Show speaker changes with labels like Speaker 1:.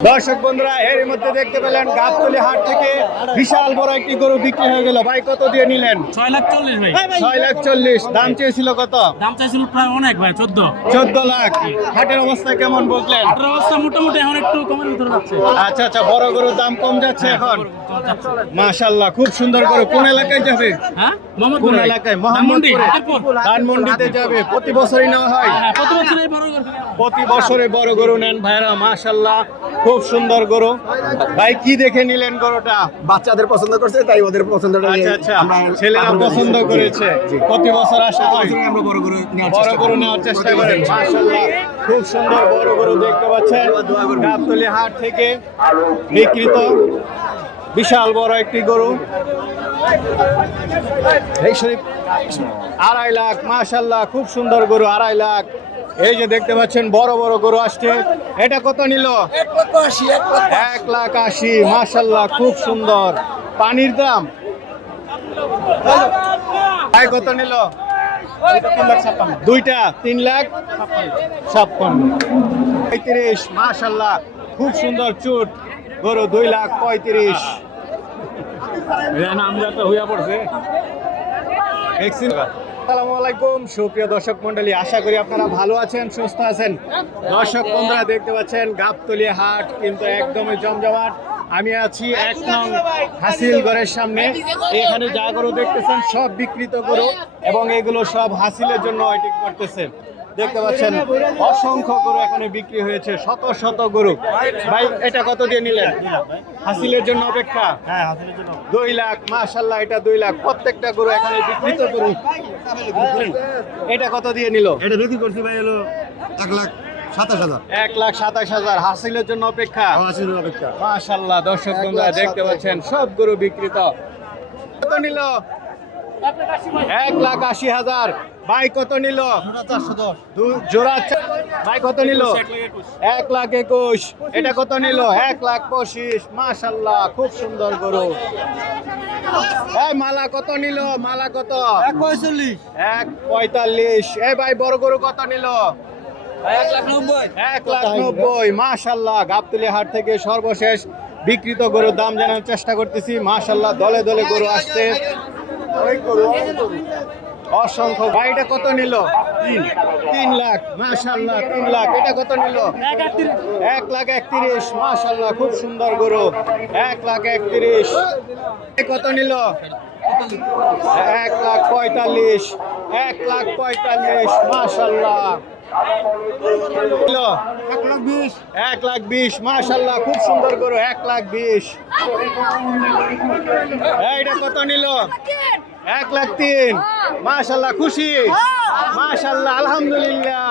Speaker 1: দর্শক বন্ধুরা এর মধ্যে দেখতে পেলেন গাবতলি হাট থেকে বিশাল বড় একটি গরু বিক্রি হয়ে গেল। ভাই কত দিয়ে নিলেন?
Speaker 2: ছয় লাখ চল্লিশ ভাই।
Speaker 1: ছয় লাখ চল্লিশ। দাম চেয়েছিল কত?
Speaker 2: দাম চাইছিল প্রায় অনেক ভাই চোদ্দ।
Speaker 1: চোদ্দ লাখ। হাটের অবস্থা কেমন বুঝলেন
Speaker 2: আটার অবস্থা মোটামুটি এখন একটু কমের ভিতরে যাচ্ছে।
Speaker 1: আচ্ছা আচ্ছা বড় গরুর দাম কম যাচ্ছে এখন? মাশাল্লাহ খুব সুন্দর গরু। কোন এলাকায় যাবে?
Speaker 2: হ্যাঁ?
Speaker 1: কোন এলাকায়? মোহাম্মদপুরে। ধানমন্ডিতে যাবে। প্রতি বছরই নেওয়া হয়।
Speaker 2: হ্যাঁ, বড় গরু?
Speaker 1: প্রতি বছরে বড় গরু নেন ভাইরা মাশাল্লাহ খুব সুন্দর গরু। ভাই কি দেখে নিলেন গরুটা?
Speaker 3: বাচ্চাদের পছন্দ করছে তাই ওদের পছন্দটা
Speaker 1: আচ্ছা আচ্ছা। ছেলেরা পছন্দ করেছে। প্রতি বছর আসা হয়
Speaker 3: আমরা বড় গরু
Speaker 1: বড়
Speaker 3: চেষ্টা
Speaker 1: গরু নেওয়ার চেষ্টা করেন। মাশাল্লাহ খুব সুন্দর বড় গরু দেখতে পাচ্ছেন। গাবতলি হাট থেকে বিক্রিত। বিশাল বড় একটি গরু। এই শরীফ আড়াই লাখ মাশাল্লাহ খুব সুন্দর গরু আড়াই লাখ। এই যে দেখতে পাচ্ছেন বড় বড় গরু আসছে। এটা কত নিল? এক লাখ আশি মাশাল্লাহ খুব সুন্দর। পানির দাম? ভাই কত নিল? দুইটা তিন লাখ ছাপ্পান্ন। পঁয়ত্রিশ মাশাল্লাহ খুব সুন্দর চুট। গরু দুই লাখ পঁয়ত্রিশ। আসসালামু আলাইকুম সুপ্রিয় দর্শক মন্ডলী আশা করি আপনারা ভালো আছেন সুস্থ আছেন। দর্শক বন্ধুরা দেখতে পাচ্ছেন গাবতলি হাট কিন্তু একদমই জমজমাট। আমি আছি এক নং হাসিলগড়ের সামনে। এখানে যা গরু দেখতেছেন সব বিকৃত গরু এবং এগুলো সব হাসিলের জন্য ওয়েটিং করতেছেন দেখতে পাচ্ছেন অসংখ্য গরু এখানে বিক্রি হয়েছে শত শত গরু। ভাই এটা কত দিয়ে নিলেন? হাসিলের জন্য অপেক্ষা? দুই লাখ মাশাল্লাহ এটা দুই লাখ। প্রত্যেকটা গরু এখানে বিকৃত গরু এটা কত দিয়ে নিল?
Speaker 3: এটা বিক্রি করছি ভাই হলো এক লাখ সাতাশ হাজার।
Speaker 1: এক লাখ সাতাশ হাজার। হাসিলের জন্য অপেক্ষা? মাশাল্লাহ দর্শক বন্ধুরা দেখতে পাচ্ছেন সব গরু বিক্রিত। কত নিল? এক লাখ আশি হাজার। ভাই কত নিল? জোড়া ভাই কত নিল? এক লাখ একুশ। এটা কত নিল? এক লাখ পঁচিশ। মাশাল্লাহ খুব সুন্দর গরু। এই মালা কত নিল? মালা কত?
Speaker 3: পঁয়তাল্লিশ।
Speaker 1: এক পঁয়তাল্লিশ। এই ভাই বড় গরু কত নিল?
Speaker 2: এক লাখ নব্বই।
Speaker 1: এক লাখ নব্বই। মাশাল্লাহ গাবতলি হাট থেকে সর্বশেষ বিকৃত গরুর দাম জানার চেষ্টা করতেছি। মাশাল্লাহ দলে দলে গরু আসছে। অসংখ্য গাড়িটা কত নিল? তিন। লাখ মাশাল্লাহ তিন লাখ এটা কত নিল? এক লাখ একত্রিশ মাশাল্লাহ খুব সুন্দর গরু। এক লাখ একত্রিশ। এ কত নিল? এক লাখ পঁয়তাল্লিশ এক লাখ পঁয়তাল্লিশ মাশাল্লাহ এক লাখ বিশ। মাশাল্লাহ খুব সুন্দর গরু এক লাখ বিশ। এইটা কত নিল? এক লাখ তিন। মাশাল্লাহ খুশি? মাশাল্লাহ আলহামদুলিল্লাহ।